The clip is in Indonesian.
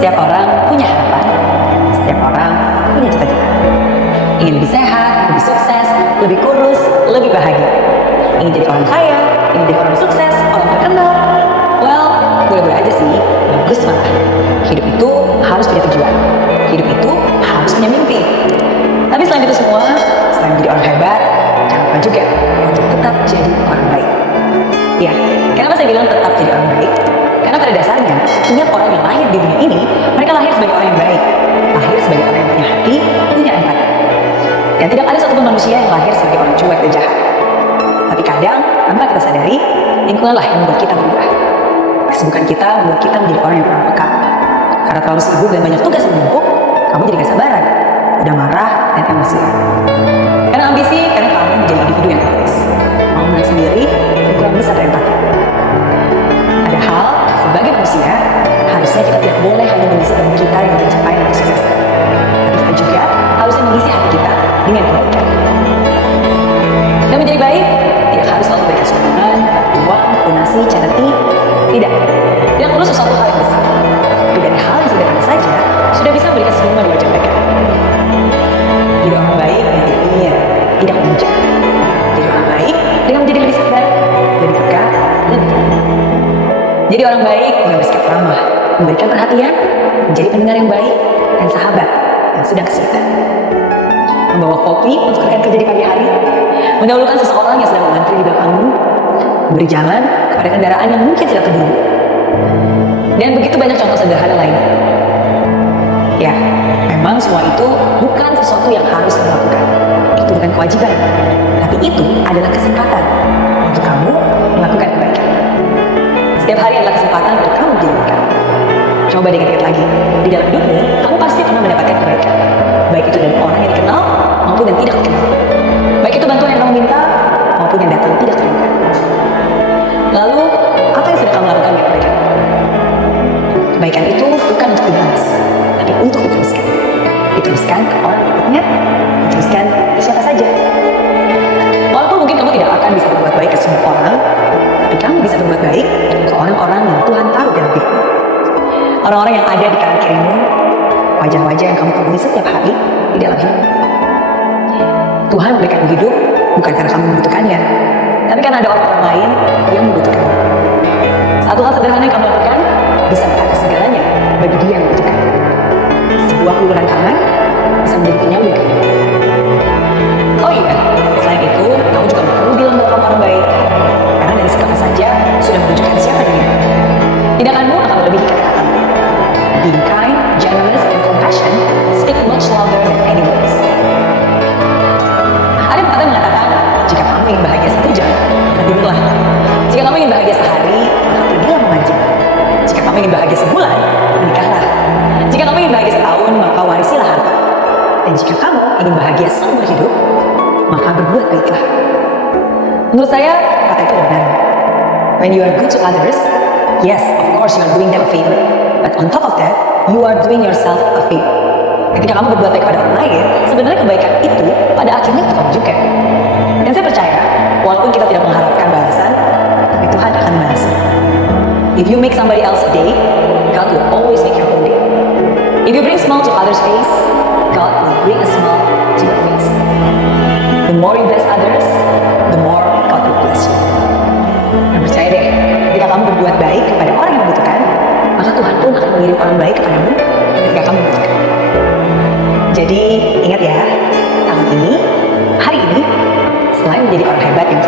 Setiap orang punya harapan, setiap orang punya cita-cita. Ingin lebih sehat, lebih sukses, lebih kurus, lebih bahagia. Ingin jadi orang kaya, ingin jadi orang sukses, orang terkenal. Well, boleh-boleh aja sih, bagus malah. Hidup itu harus punya tujuan. Hidup itu harus punya mimpi. Tapi selain itu semua, selain menjadi orang hebat, jangan lupa juga untuk tetap jadi orang baik. Ya, kenapa saya bilang tetap jadi orang baik? Karena pada dasarnya, setiap orang yang lahir di dunia ini, mereka lahir sebagai orang yang baik. Lahir sebagai orang yang punya hati, punya empati. Dan tidak ada satupun manusia yang lahir sebagai orang cuek dan jahat. Tapi kadang, tanpa kita sadari, lingkunganlah yang membuat kita berubah. Kesibukan kita membuat kita menjadi orang yang kurang peka. Karena terlalu sibuk dan banyak tugas yang menumpuk, kamu jadi gak sabaran, mudah marah dan emosian. Karena ambisi, karena kamu menjadi individu yang egois, mau menang sendiri dan kurang bisa berempati. Padahal, sebagai manusia, harusnya kita tidak boleh hanya mengisi hidup kita dengan pencapaian dan kesuksesan. Tapi kita juga harusnya mengisi hati kita dengan kebaikan. Dan menjadi baik, tidak harus selalu memberikan sumbangan, uang, donasi, charity. Tidak. Tidak perlu sesuatu hal yang besar. Tapi dari hal yang sederhana saja, sudah bisa memberikan senyuman di wajah mereka. Jadi orang baik yang tidak nyinyir, tidak mengejar. Jadi orang baik dengan menjadi lebih sabar, lebih peka, lebih tenang. Jadi orang baik dengan bersikap ramah, memberikan perhatian, menjadi pendengar yang baik, dan sahabat yang sedang kesulitan. Membawa kopi untuk rekan kerja di pagi hari, mendahulukan seseorang yang sedang mengantri di belakangmu, memberi jalan kepada kendaraan yang mungkin tidak terburu. Dan begitu banyak contoh sederhana lainnya. Ya, memang semua itu bukan sesuatu yang harus dilakukan. Itu bukan kewajiban, tapi itu adalah kesempatan untuk kamu melakukan kebaikan. Setiap hari adalah kesempatan untuk kamu menjadikan. Coba diingat-ingat lagi, di dalam hidupmu, kamu pasti pernah mendapatkan kebaikan. Baik itu dari orang yang dikenal, maupun yang tidak dikenal. Baik itu bantuan yang kamu minta, maupun yang datang tidak terduga. Lalu, apa yang sudah kamu lakukan dengan kebaikan? Kebaikan itu bukan untuk dibalas, tapi untuk diteruskan. Diteruskan ke orang berikutnya, diteruskan ke siapa saja. Walaupun mungkin kamu tidak akan bisa berbuat baik ke semua orang, tapi kamu bisa berbuat baik ke orang-orang yang Tuhan taruh dalam hidupmu. Orang-orang yang ada di kanan kirimu, wajah-wajah yang kamu temui setiap hari di dalam hidupmu. Tuhan memberikan hidup bukan karena kamu membutuhkannya, tapi karena ada orang-orang lain yang membutuhkannya. Satu hal sederhana yang kamu lakukan bisa berarti segalanya bagi dia yang membutuhkan. Sebuah uluran tangan bisa menjadi penyambung. Oh iya, selain itu, kamu juga perlu bilang bahwa kamu orang baik. Karena dari sikapmu saja sudah menunjukkan siapa dirimu. Tindakanmu akan melebihi kata-kata. Being kind, generous, and compassion speak much louder than any words. Ada pepatah mengatakan, jika kamu ingin bahagia 1 jam, maka tidurlah. Jika kamu ingin bahagia sehari, maka pergilah mengaji. Jika kamu ingin bahagia sebulan, menikahlah. Jika kamu ingin bahagia setahun, maka warisilah harta. Dan jika kamu ingin bahagia seumur hidup, maka berbuat baiklah. Menurut saya, kata itu benar. When you are good to others, yes, of course you are doing them a favor. But on top of that, you are doing yourself a favor. Ketika kamu berbuat baik kepada orang lain, sebenarnya kebaikan itu pada akhirnya untuk kamu juga. Dan saya percaya, walaupun kita tidak mengharapkan balasan, tapi Tuhan akan membalasnya. If you make somebody else day, God will always make your own day. If you bring smile to others' face, God will bring a smile to your face. The more you bless others, the more God will bless you. Dan percaya deh, ketika kamu berbuat baik kepada orang yang membutuhkan, maka Tuhan pun akan mengirim orang baik kepadamu ketika kamu membutuhkan. Jadi, ingat ya, tahun ini, hari ini, selain menjadi orang hebat yang